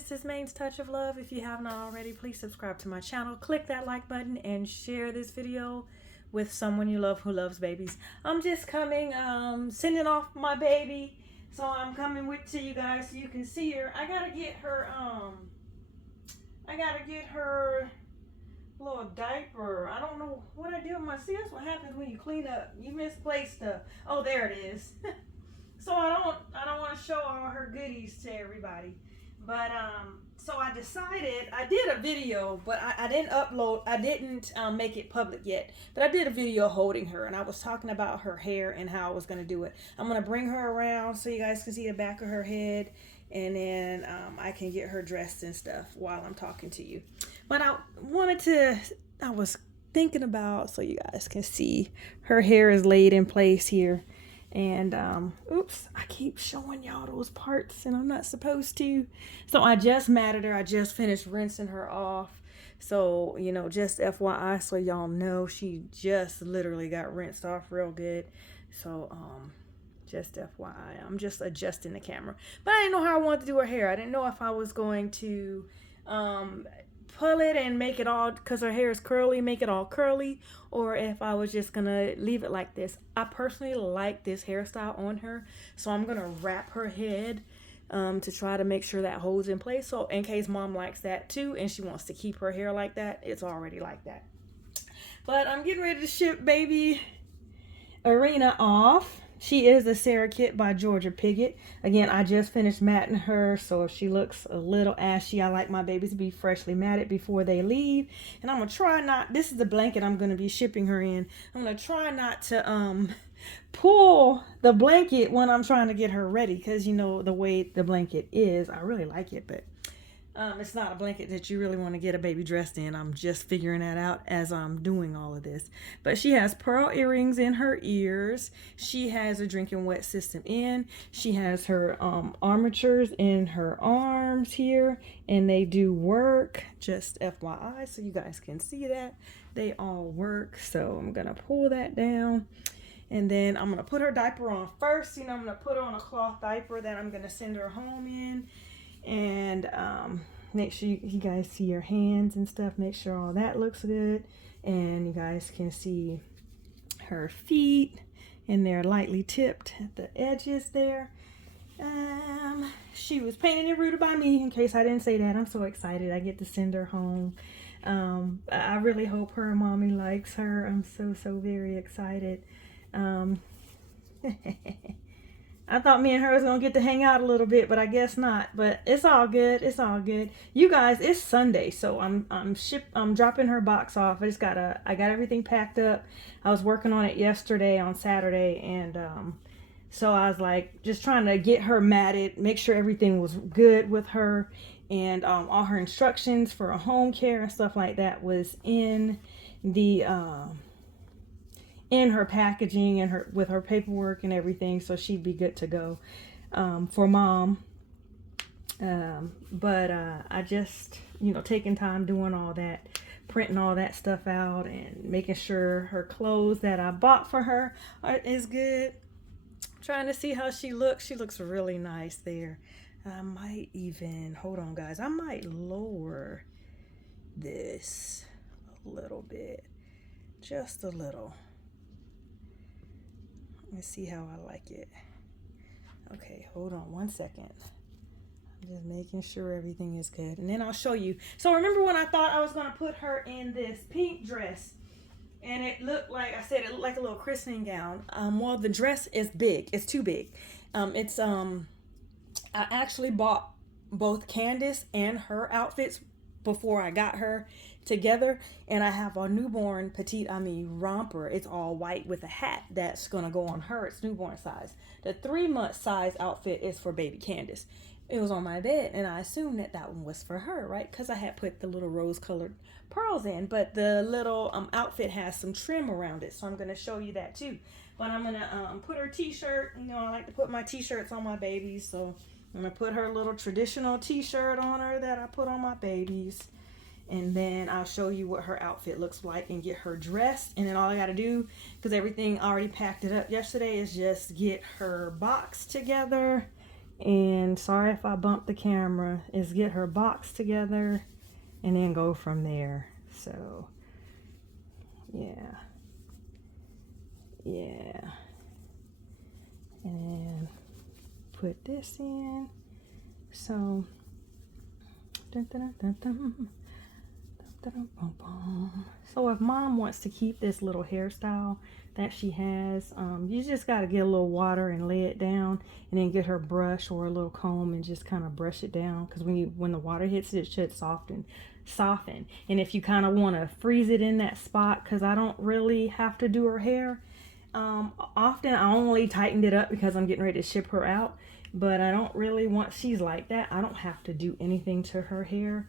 this is Main's Touch of Love. If you have not already, please subscribe to my channel. Click that like button and share this video with someone you love who loves babies. I'm just coming, sending off my baby. So I'm coming to you guys so you can see her. I gotta get her little diaper. I don't know what I did with my, see, that's what happens when you clean up. You misplace stuff. Oh, there it is. So I don't want to show all her goodies to everybody. But so I decided, I did a video, but I didn't upload, I didn't make it public yet. But I did a video holding her, and I was talking about her hair and how I was going to do it. I'm going to bring her around so you guys can see the back of her head, and then I can get her dressed and stuff while I'm talking to you. But I was thinking about, so you guys can see, her hair is laid in place here. And oops, I keep showing y'all those parts and I'm not supposed to. So I just matted her. I just finished rinsing her off. So, you know, just FYI, so y'all know, she just literally got rinsed off real good. So just FYI, I'm just adjusting the camera. But I didn't know how I wanted to do her hair. I didn't know if I was going to pull it and make it all, because her hair is curly, make it all curly, or if I was just gonna leave it like this. I personally like this hairstyle on her, so I'm gonna wrap her head to try to make sure that holds in place. So in case mom likes that too and she wants to keep her hair like that, it's already like that. But I'm getting ready to ship baby Erina off. She is a Sarah kit by Jorja Pigott. Again, I just finished matting her, so if she looks a little ashy, I like my babies to be freshly matted before they leave. And I'm going to try not, this is the blanket I'm going to be shipping her in. I'm going to try not to pull the blanket when I'm trying to get her ready, because, you know, the way the blanket is, I really like it, but it's not a blanket that you really want to get a baby dressed in. I'm just figuring that out as I'm doing all of this. But she has pearl earrings in her ears. She has a drinking wet system in. She has her armatures in her arms here, and they do work. Just FYI, so you guys can see that. They all work. So I'm going to pull that down. And then I'm going to put her diaper on first. You know, I'm going to put her on a cloth diaper that I'm going to send her home in. And make sure you guys see her hands and stuff. Make sure all that looks good. And you guys can see her feet, and they're lightly tipped at the edges there. She was painted and rooted by me, in case I didn't say that. I'm so excited I get to send her home. I really hope her mommy likes her. I'm so very excited. I thought me and her was gonna get to hang out a little bit, but I guess not. But it's all good. It's all good. You guys, it's Sunday, so I'm dropping her box off. I got everything packed up. I was working on it yesterday on Saturday, and so I was like just trying to get her matted, make sure everything was good with her, and all her instructions for home care and stuff like that was in the in her packaging and with her paperwork and everything, so she'd be good to go for mom. But I just, you know, taking time doing all that, printing all that stuff out and making sure her clothes that I bought for her is good. Trying to see how she looks. She looks really nice there. I might even, hold on guys, I might lower this a little bit, just a little. Let's see how I like it. Okay, hold on one second. I'm just making sure everything is good, and then I'll show you. So remember when I thought I was gonna put her in this pink dress, and it looked like, I said it looked like a little christening gown. Well, the dress is big. It's too big. I actually bought both Candace and her outfits before I got her together, and I have a newborn petite romper. It's all white with a hat that's gonna go on her. It's newborn size. The 3-month size outfit is for baby Candace. It was on my bed, and I assumed that one was for her, right? Because I had put the little rose colored pearls in, but the little outfit has some trim around it, so I'm gonna show you that too. But I'm gonna put her t-shirt. You know, I like to put my t-shirts on my babies, so I'm gonna put her little traditional t-shirt on her that I put on my babies. And then I'll show you what her outfit looks like and get her dressed. And then all I got to do, because everything already packed it up yesterday, is just get her box together and sorry if I bumped the camera, is get her box together and then go from there. So yeah, and put this in. So so if mom wants to keep this little hairstyle that she has, you just got to get a little water and lay it down, and then get her brush or a little comb and just kind of brush it down, because when the water hits it, it should soften. And if you kind of want to freeze it in that spot, because I don't really have to do her hair often. I only tightened it up because I'm getting ready to ship her out, but I don't really want, she's like that, I don't have to do anything to her hair.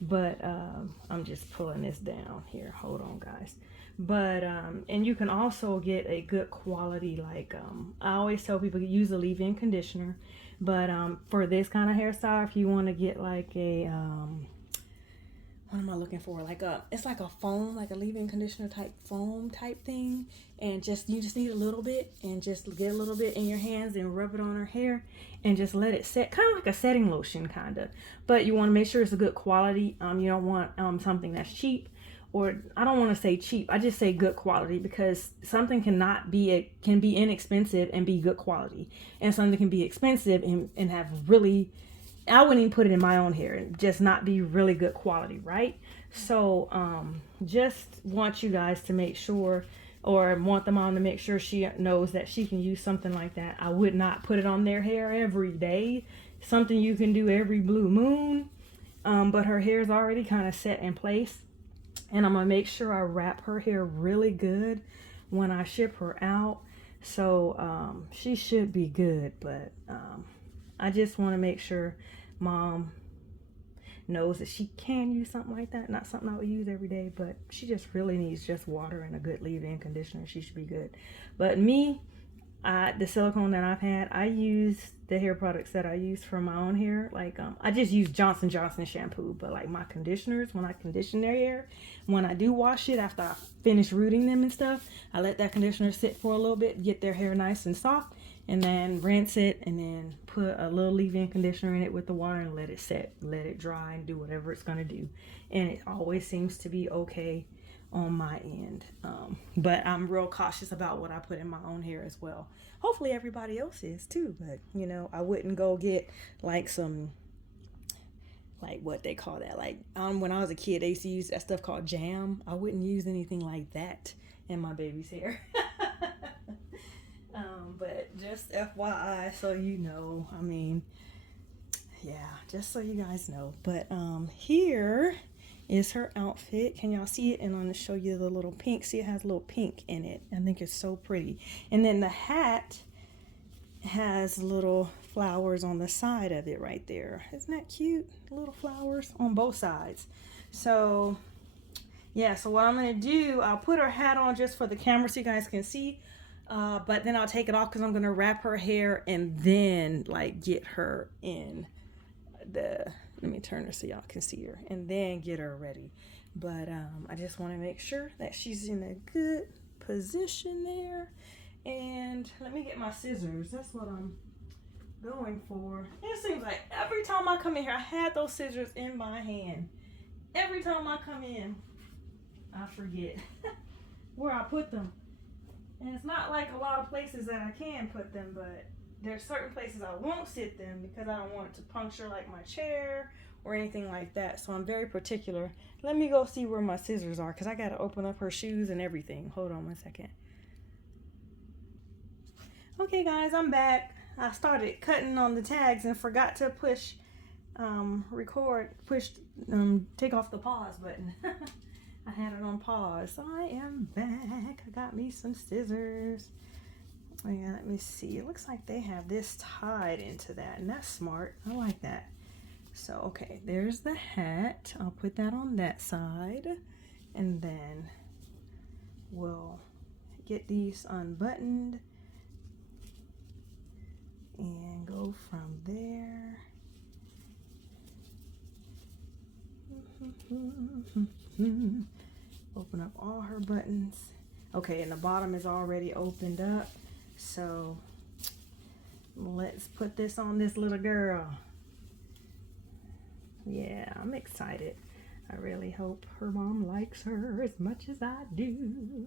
But I'm just pulling this down here, hold on guys. But and you can also get a good quality, like I always tell people to use a leave-in conditioner, but for this kind of hairstyle, if you want to get like a what am I looking for, like it's like a foam, like a leave-in conditioner type foam type thing, and you just need a little bit, and just get a little bit in your hands and rub it on her hair and just let it set, kind of like a setting lotion kind of. But you want to make sure it's a good quality. You don't want something that's cheap, or I don't want to say cheap, I just say good quality, because something can be inexpensive and be good quality, and something can be expensive and have really, I wouldn't even put it in my own hair and just not be really good quality, right? So just want you guys to make sure, or want the mom to make sure she knows that she can use something like that. I would not put it on their hair every day. Something you can do every blue moon. But her hair is already kind of set in place. And I'm going to make sure I wrap her hair really good when I ship her out. So she should be good, but I just want to make sure mom knows that she can use something like that. Not something I would use every day, but she just really needs just water and a good leave-in conditioner. She should be good. But me, the silicone that I've had, I use the hair products that I use for my own hair. Like I just use Johnson & Johnson shampoo, but like my conditioners, when I condition their hair, when I do wash it after I finish rooting them and stuff, I let that conditioner sit for a little bit, get their hair nice and soft, and then rinse it, and then put a little leave-in conditioner in it with the water and let it set, let it dry, and do whatever it's going to do. And it always seems to be okay on my end. But I'm real cautious about what I put in my own hair as well. Hopefully everybody else is too, but you know, I wouldn't go get like some, like what they call that, like when I was a kid, they used to use that stuff called jam. I wouldn't use anything like that in my baby's hair. But just FYI, so you know, I mean, yeah, just so you guys know. But here is her outfit. Can y'all see it? And I'm going to show you the little pink. See, it has a little pink in it. I think it's so pretty. And then the hat has little flowers on the side of it right there. Isn't that cute? Little flowers on both sides. So yeah, so what I'm going to do, I'll put her hat on just for the camera so you guys can see. But then I'll take it off because I'm going to wrap her hair and then like get her in the, let me turn her so y'all can see her, and then get her ready. But I just want to make sure that she's in a good position there. And let me get my scissors. That's what I'm going for. It seems like every time I come in here, I had those scissors in my hand. Every time I come in, I forget where I put them. And it's not like a lot of places that I can put them, but there's certain places I won't sit them because I don't want it to puncture like my chair or anything like that. So I'm very particular. Let me go see where my scissors are because I got to open up her shoes and everything. Hold on one second. Okay guys, I'm back. I started cutting on the tags and forgot to push take off the pause button. I had it on pause. I am back. I got me some scissors. Oh yeah, let me see. It looks like they have this tied into that, and that's smart. I like that. So, okay, there's the hat. I'll put that on that side, and then we'll get these unbuttoned and go from there. Open up all her buttons. Okay, and the bottom is already opened up, so let's put this on this little girl. Yeah, I'm excited. I really hope her mom likes her as much as I do.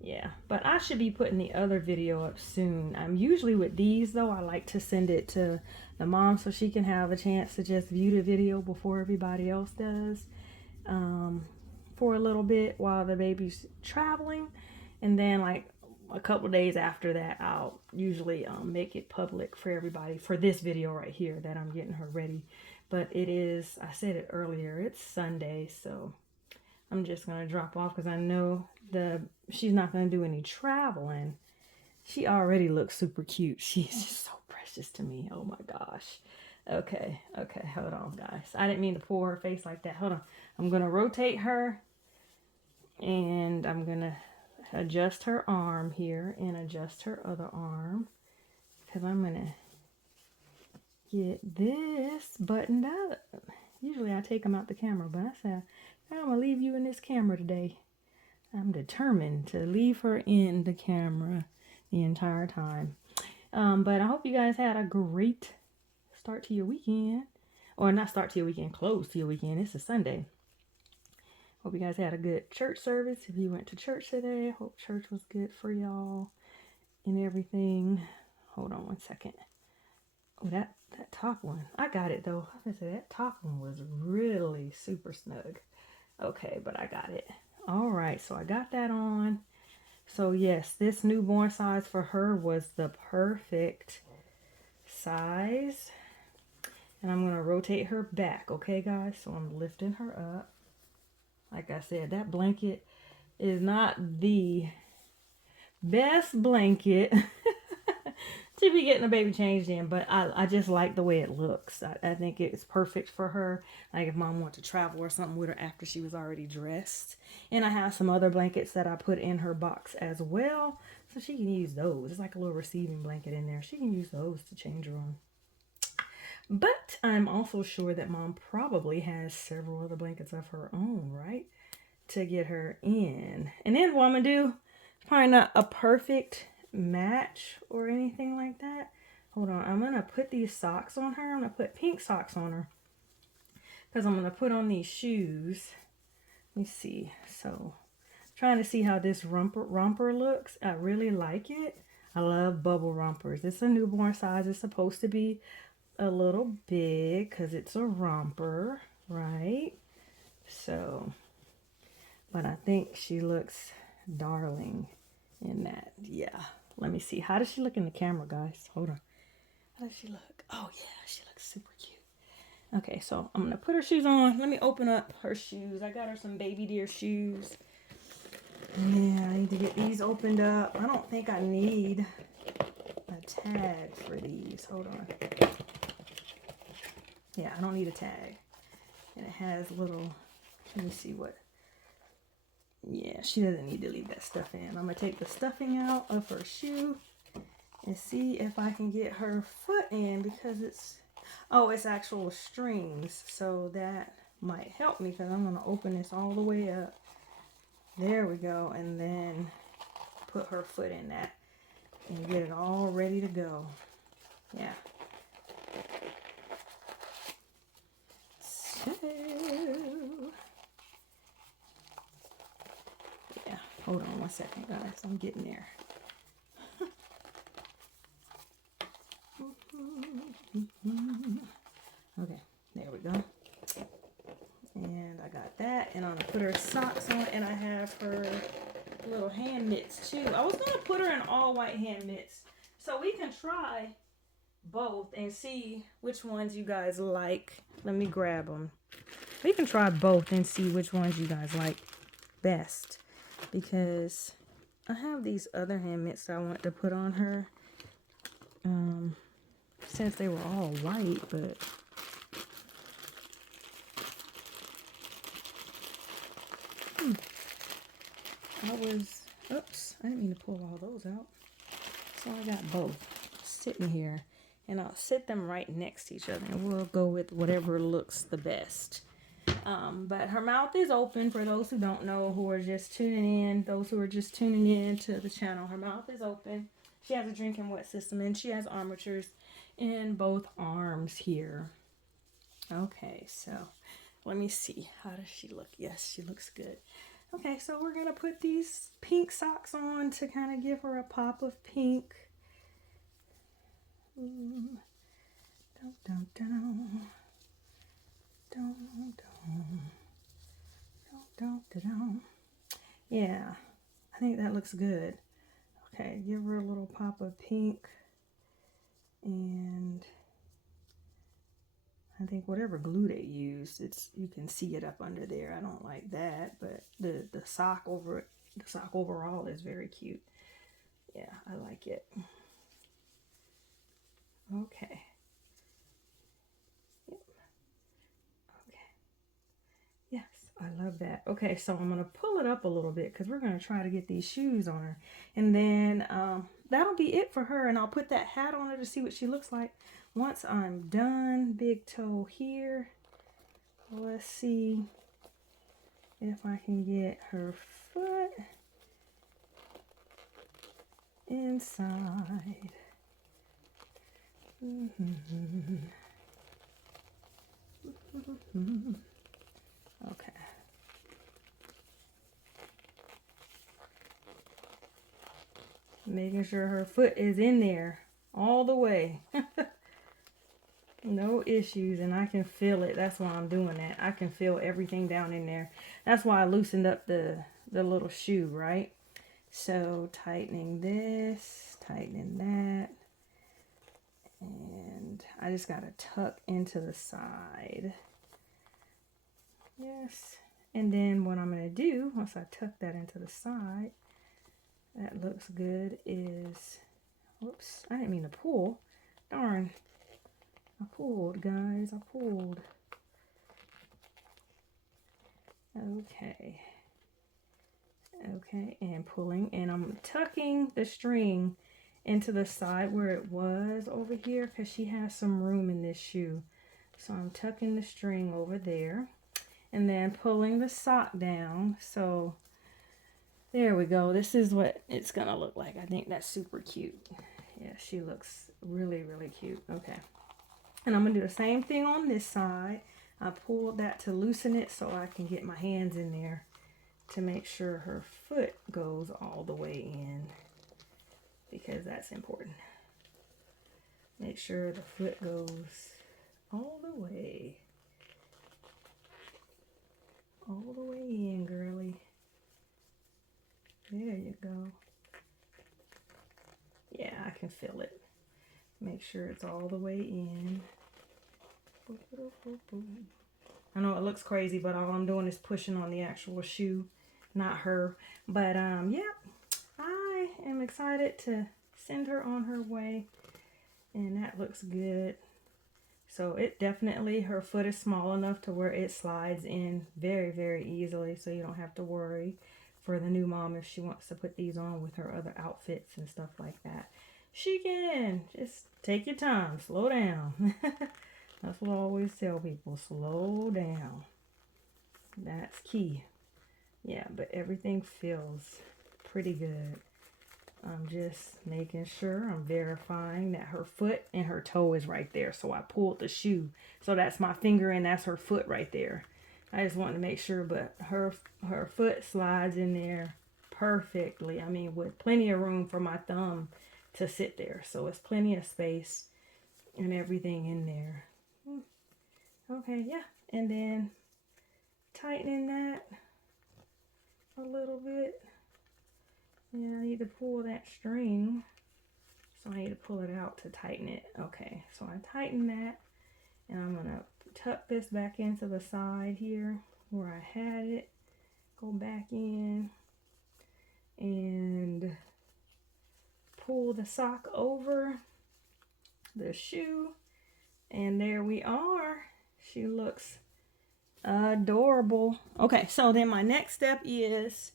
Yeah, but I should be putting the other video up soon. I'm usually with these though, I like to send it to the mom so she can have a chance to just view the video before everybody else does, for a little bit while the baby's traveling. And then like a couple days after that, I'll usually make it public for everybody for this video right here that I'm getting her ready. But it is, I said it earlier, it's Sunday, so I'm just going to drop off because I know she's not going to do any traveling. She already looks super cute. She's just so precious to me. Oh my gosh. Okay, hold on, guys. I didn't mean to pull her face like that. Hold on. I'm going to rotate her, and I'm going to adjust her arm here and adjust her other arm because I'm going to get this buttoned up. Usually I take them out the camera, but I said, I'm going to leave you in this camera today. I'm determined to leave her in the camera the entire time. But I hope you guys had a great start to your weekend. Or not start to your weekend, close to your weekend. It's a Sunday. Hope you guys had a good church service. If you went to church today, hope church was good for y'all and everything. Hold on one second. Oh, that top one. I got it though. I said that top one was really super snug. Okay, but I got it. All right, so I got that on. So yes, this newborn size for her was the perfect size. And I'm going to rotate her back, okay guys? So I'm lifting her up. Like I said, that blanket is not the best blanket to be getting a baby changed in, but I just like the way it looks. I think it's perfect for her. Like if mom wanted to travel or something with her after she was already dressed. And I have some other blankets that I put in her box as well, so she can use those. It's like a little receiving blanket in there. She can use those to change her on. But I'm also sure that mom probably has several other blankets of her own, right? To get her in. And then what I'm going to do, probably not a perfect match or anything like that. Hold on, I'm going to put these socks on her. I'm going to put pink socks on her because I'm going to put on these shoes. Let me see. So, trying to see how this romper looks. I really like it. I love bubble rompers. It's a newborn size. It's supposed to be a little big because it's a romper, right? So, but I think she looks darling in that. Yeah. Let me see. How does she look in the camera, guys? Hold on. How does she look? Oh, yeah. She looks super cute. Okay, so I'm going to put her shoes on. Let me open up her shoes. I got her some baby deer shoes. Yeah, I need to get these opened up. I don't think I need a tag for these. Hold on. Yeah, I don't need a tag. And it has little, let me see what. Yeah, she doesn't need to leave that stuff in. I'm going to take the stuffing out of her shoe and see if I can get her foot in because it's actual strings. So that might help me because I'm going to open this all the way up. There we go. And then put her foot in that and get it all ready to go. Yeah. So, yeah, hold on one second, guys. I'm getting there. Okay, there we go. And I got that. And I'm going to put her socks on. And I have her little hand mitts, too. I was going to put her in all white hand mitts. So we can try both and see which ones you guys like. Let me grab them. We can try both and see which ones you guys like best, because I have these other hand mitts that I want to put on her since they were all white, but oops, I didn't mean to pull all those out. So I got both sitting here, and I'll sit them right next to each other, and we'll go with whatever looks the best. But her mouth is open for those who don't know, who are just tuning in, those who are just tuning in to the channel. Her mouth is open. She has a drinking wet system, and she has armatures in both arms here. Okay, so let me see. How does she look? Yes, she looks good. Okay, so we're gonna put these pink socks on to kind of give her a pop of pink. Dun, dun, dun. Dun, dun. Dun, dun, dun. Yeah, I think that looks good. Okay, give her a little pop of pink. And I think whatever glue they used, you can see it up under there. I don't like that, but the sock overall is very cute. Yeah, I like it. Okay. Yep. Okay. Yes, I love that. Okay, so I'm gonna pull it up a little bit because we're gonna try to get these shoes on her, and then that'll be it for her. And I'll put that hat on her to see what she looks like. Once I'm done, big toe here. Let's see if I can get her foot inside. Okay. Making sure her foot is in there all the way. No issues, and I can feel it. That's why I'm doing that. I can feel everything down in there. That's why I loosened up the little shoe, right? So tightening this, tightening that, and I just got to tuck into the side. Yes, and then what I'm going to do, once I tuck that into the side, that looks good, is, whoops, I didn't mean to pull. Darn. I pulled, guys. I pulled. Okay. Okay, and pulling. And I'm tucking the string into the side where it was over here because she has some room in this shoe. So I'm tucking the string over there. And then pulling the sock down. So there we go. This is what it's going to look like. I think that's super cute. Yeah, she looks really, really cute. Okay. And I'm going to do the same thing on this side. I pulled that to loosen it so I can get my hands in there to make sure her foot goes all the way in, because that's important. Make sure the foot goes all the way. All the way in, girly. There you go. Yeah, I can feel it. Make sure it's all the way in. I know it looks crazy, but all I'm doing is pushing on the actual shoe, not her. But yeah, I am excited to send her on her way, and that looks good. So it definitely, her foot is small enough to where it slides in very, very easily, so you don't have to worry for the new mom if she wants to put these on with her other outfits and stuff like that. She can. Just take your time, slow down. That's what I always tell people, slow down. That's key. Yeah, but everything feels pretty good. I'm just making sure, I'm verifying that her foot and her toe is right there. So I pulled the shoe. So that's my finger and that's her foot right there. I just wanted to make sure, but her foot slides in there perfectly. I mean, with plenty of room for my thumb to sit there. So it's plenty of space and everything in there. Okay, yeah. And then tightening that a little bit. Yeah, I need to pull that string. So I need to pull it out to tighten it. Okay, so I tighten that. And I'm going to tuck this back into the side here where I had it. Go back in. And pull the sock over the shoe. And there we are. She looks adorable. Okay, so then my next step is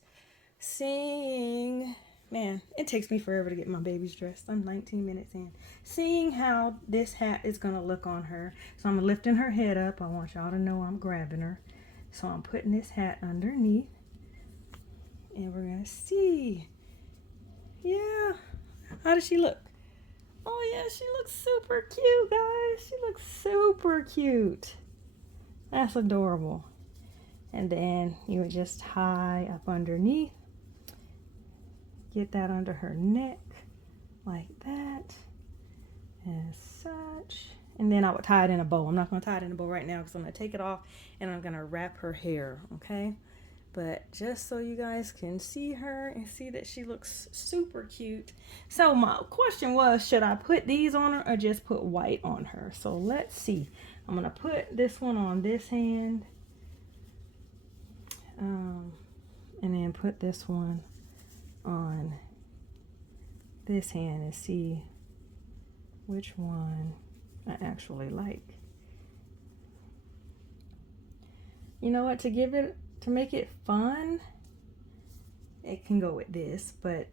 seeing, man, it takes me forever to get my babies dressed. I'm 19 minutes in. Seeing how this hat is going to look on her. So I'm lifting her head up. I want y'all to know I'm grabbing her. So I'm putting this hat underneath. And we're going to see. Yeah, How does she look? Oh yeah, she looks super cute, guys. She looks super cute. That's adorable. And then you would just tie up underneath. Get that under her neck like that, as such. And then I would tie it in a bow. I'm not going to tie it in a bow right now because I'm going to take it off and I'm going to wrap her hair, okay? But just so you guys can see her and see that she looks super cute. So my question was, should I put these on her or just put white on her? So let's see. I'm going to put this one on this hand. And then put this one on this hand and see which one I actually like. You know what, to make it fun, it can go with this, but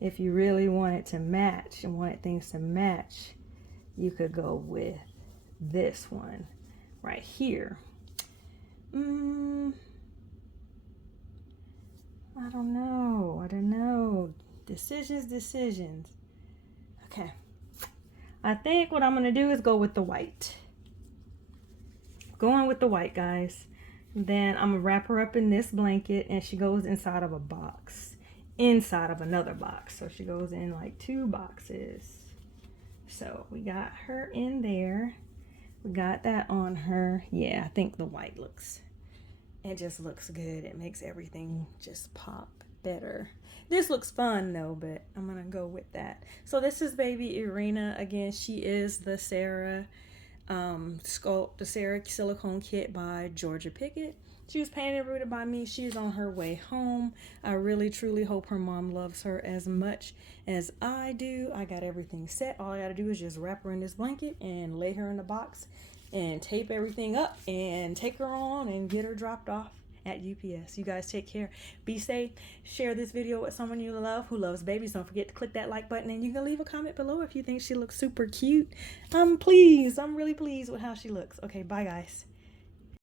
if you really want it to match and wanted things to match, you could go with this one right here. I don't know. Decisions. Okay. I think what I'm going to do is go with the white. Going with the white, guys. Then I'm going to wrap her up in this blanket and she goes inside of a box. Inside of another box. So she goes in like 2 boxes. So we got her in there. We got that on her. Yeah, I think the white looks... It just looks good. It makes everything just pop better. This looks fun though, but I'm gonna go with that. So this is baby Erina. Again, she is the Sarah Silicone kit by Jorja Pigott. She was painted and rooted by me. She's on her way home. I really truly hope her mom loves her as much as I do. I got everything set. All I gotta do is just wrap her in this blanket and lay her in the box and tape everything up and take her on and get her dropped off at UPS. You guys take care. Be safe. Share this video with someone you love who loves babies. Don't forget to click that like button and you can leave a comment below if you think she looks super cute. I'm really pleased with how she looks. Okay, bye guys.